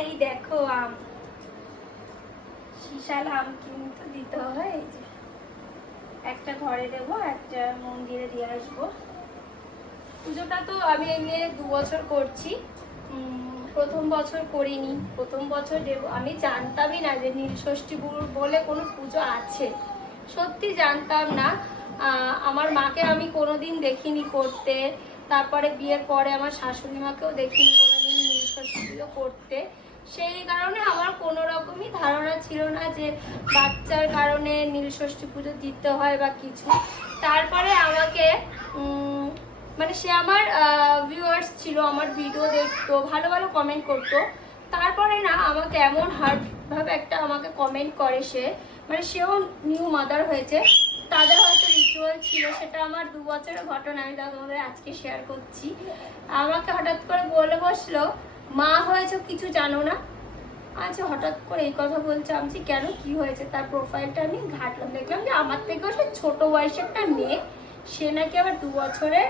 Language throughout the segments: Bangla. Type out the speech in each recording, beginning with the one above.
এই দেখো আম, শিশাল আম কিন্তু দিতে হয়। এই যে একটা ঘরে দেবো, একটা মন্দিরে দিয়ে আসবো। পুজোটা তো আমি এমনি 2 বছর করছি, প্রথম বছর করিনি। প্রথম বছর দেব, আমি জানতামই না যে নীলষষ্ঠী বলে কোনো পুজো আছে, সত্যি জানতাম না। আমার মাকে আমি কোনোদিন দেখিনি করতে, তারপরে বিয়ের পরে আমার শাশুড়ি মাকেও দেখিনি কোনোদিন নীলষষ্ঠী পুজো করতে। সেই কারণে আমার কোনো রকমই ধারণা ছিল না যে বাচ্চার কারণে নীলষষ্ঠী পুজো দিতে হয় বা কিছু। তারপরে আমাকে মানে সে আমার ভিউয়ার্স ছিল, আমার ভিডিও দেখতো, ভালো ভালো কমেন্ট করতো। তারপরে না আমাকে এমন হার্ডভাবে একটা আমাকে কমেন্ট করে সে, মানে সেও নিউ মাদার হয়েছে, তাদের হয়তো রিচুয়াল ছিল, সেটা আমার 2 বছরের ঘটনা, আমি তোমাদের আজকে শেয়ার করছি। আমাকে হঠাৎ করে বলে বসলো, মা হয়েছে কিছু জানো না? আচ্ছা, হঠাৎ করে এই কথা বলছে। আমি কেন, কি হয়েছে? তার প্রোফাইলটা আমি ঘাটলাম, দেখলাম যে আমার থেকেও সে ছোট বয়সের একটা মেয়ে, সে নাকি আবার 2 বছরের,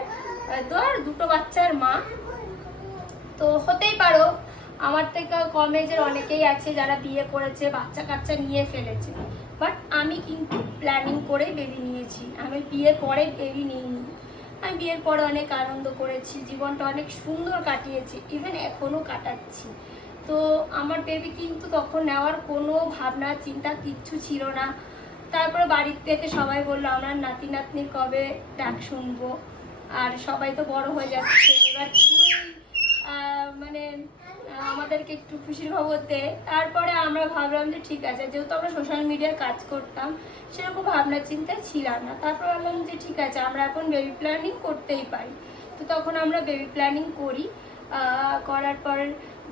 তো আর 2টো বাচ্চার মা। তো হতেই পারো, আমার থেকে কম এজের অনেকেই আছে যারা বিয়ে করেছে, বাচ্চা কাচ্চা নিয়ে ফেলেছে, বাট আমি কিন্তু প্ল্যানিং করে বেবি নিয়েছি। আমি বিয়ের পরে বেবি নিইনি। আমি বিয়ের পরে অনেক আনন্দ করেছি, জীবনটা অনেক সুন্দর কাটিয়েছি, ইভেন এখনও কাটাচ্ছি। তো আমার বেবি কিন্তু তখন নেওয়ার কোনো ভাবনা চিন্তা কিচ্ছু ছিল না। তারপরে বাড়ির থেকে সবাই বললো আমরা নাতি নাতনির কবে ডাক শুনবো, আর সবাই তো বড় হয়ে যাচ্ছে, এবার তুই মানে আমাদেরকে একটু খুশির খবর দে। তারপরে আমরা ভাবলাম যে ঠিক আছে, যেহেতু আমরা সোশ্যাল মিডিয়ায় কাজ করতাম, সেরকম ভাবনা চিন্তায় ছিলাম না। তারপর ভাবলাম যে ঠিক আছে, আমরা এখন বেবি প্ল্যানিং করতেই পারি। তো তখন আমরা বেবি প্ল্যানিং করি, করার পর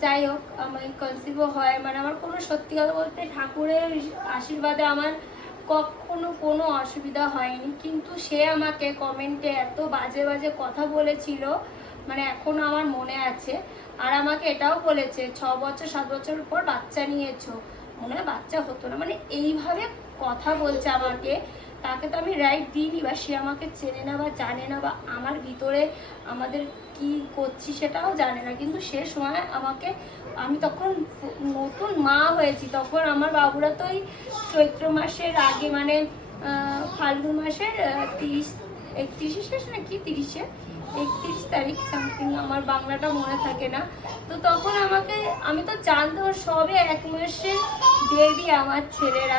যাই হোক আমার কনসিভও হয়। মানে আমার কোনো, সত্যি কথা বলতে, ঠাকুরের আশীর্বাদে আমার কখনো কোনো অসুবিধা হয়নি। কিন্তু সে আমাকে কমেন্টে এত বাজে বাজে কথা বলেছিল, মানে এখনো আমার মনে আছে। আর আমাকে এটাও বলেছে 6 বছর 7 বছর পর বাচ্চা নিয়েছো, মনে হয় বাচ্চা হতো না, মানে এইভাবে কথা বলছে আমাকে। তাকে তো আমি রাইট দিইনি, বা সে আমাকে চেনে না বা জানে না, বা আমার ভিতরে আমাদের কি করছি সেটাও জানে না। কিন্তু সে সময় আমাকে, আমি তখন নতুন মা হয়েছি, তখন আমার বাবুরা তো ওই চৈত্র মাসের আগে, মানে ফাল্গুন মাসের 31 শেষ নাকি 31 তারিখ সামথিং, আমার বাংলাটা মনে থাকে না। তো তখন আমাকে, আমি তো জানতাম সবে 1 মাসের বেবি আমার ছেলেরা।